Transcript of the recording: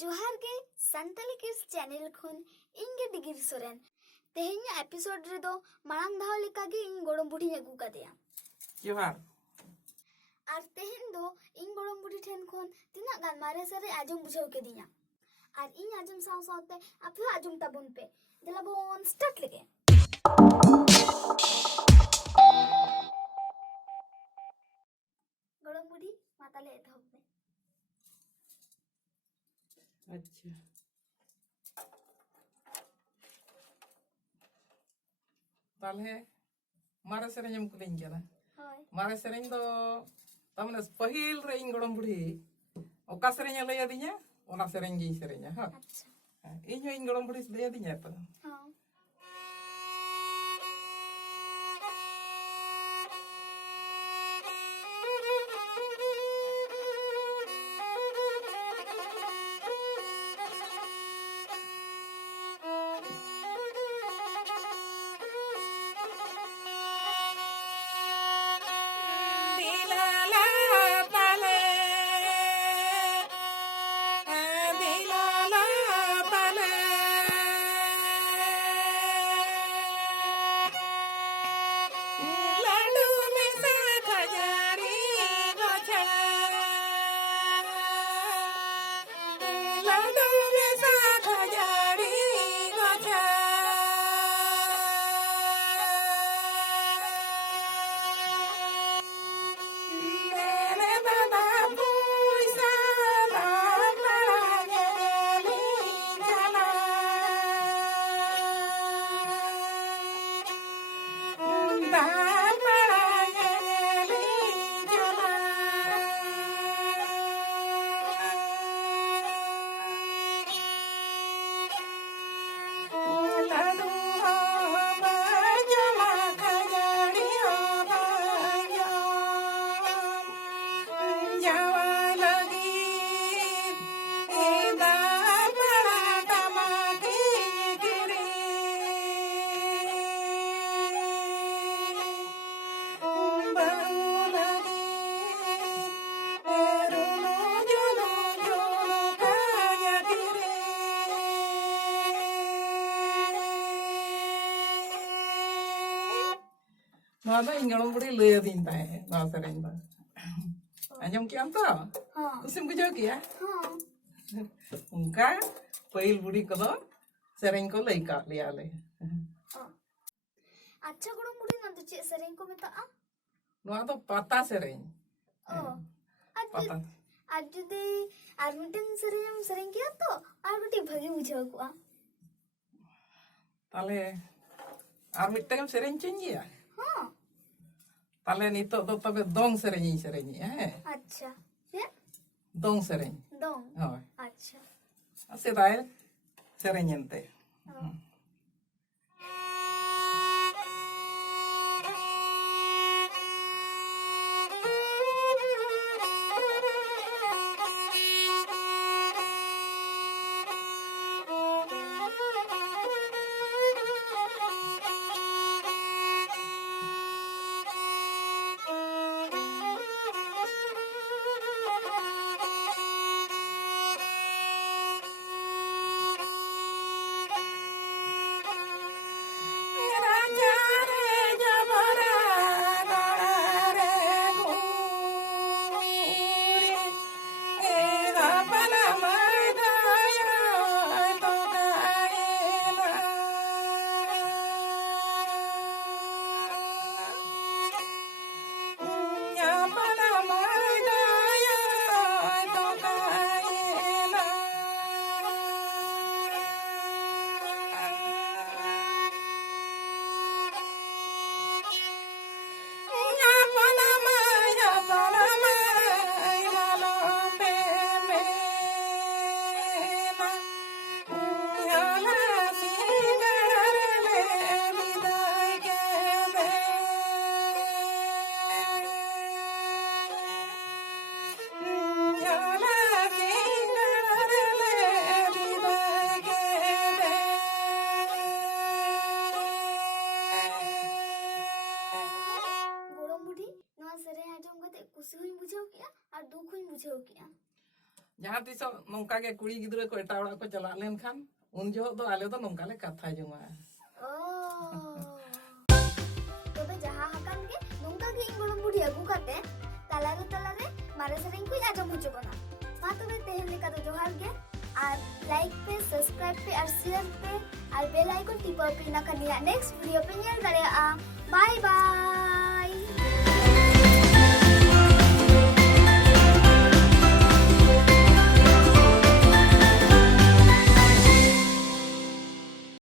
जोहार गे Santali kids channel खन इंगे डिगीर Soren तेहेኛ episode रे दो मांग धाव लेका गे इन गोड़म बुढ़ी अगू कदेया जोहार आर तेहेन दो इन गोड़म बुढ़ी ठेन खन तिना गान मारे सरे आजम बुझाव के दिया आर इन आजम साव सावते आपे आजम ताबुन पे देला बोन स्टार्ट लेगे गोड़म बुढ़ी माता ले एतहब में अच्छा ताले मारे सेरेंज हम कुलिंग केना मारे सेरेंज दो तमने पहिल रे इन गोड़म बुढ़ी ओका सेरेंज लय दिया ओना सेरेंज गी सेरेंज हा अच्छा इन इन गोड़म बुढ़ी लय दिया तो हां Nada ingolong budi leh din tay, nada sering dah. Anjom kiam tu? Usim kerja kia? Unka, पहिल budi kalau sering ko leh kat liya leh. अच्छा गोड़म बुढ़ी ना तो चे सरेंग को मेता आ Nada tu pata sering. पता आज जुदे आज मिटन सरेंग किया तो आज बेटी भगी बुझाव को आ ताले आर मिटन sering cengi ya? Talle nito do tabe dong serenyi अच्छा ya dong sereny dong hoy अच्छा asedai serenyente जहाँ तीसो नौका के कुड़ी गिद्रे को एटा ओड़ा को चला लेन खान उन जो दो आले तो नौका ले कथा जुमा तबे जहाँ हकन के नौका के इन गोड़म बुढ़ी अगू खाते तालारे मारे सेरेंग को आजम हो चुका मा तबे तेहन लेका तो जोहार के और लाइक पे सब्सक्राइब पे और शेयर पे और बेल आइकन टिपा पे ना कनिया नेक्स्ट वीडियो पे नेल दड़े आ बाय बाय।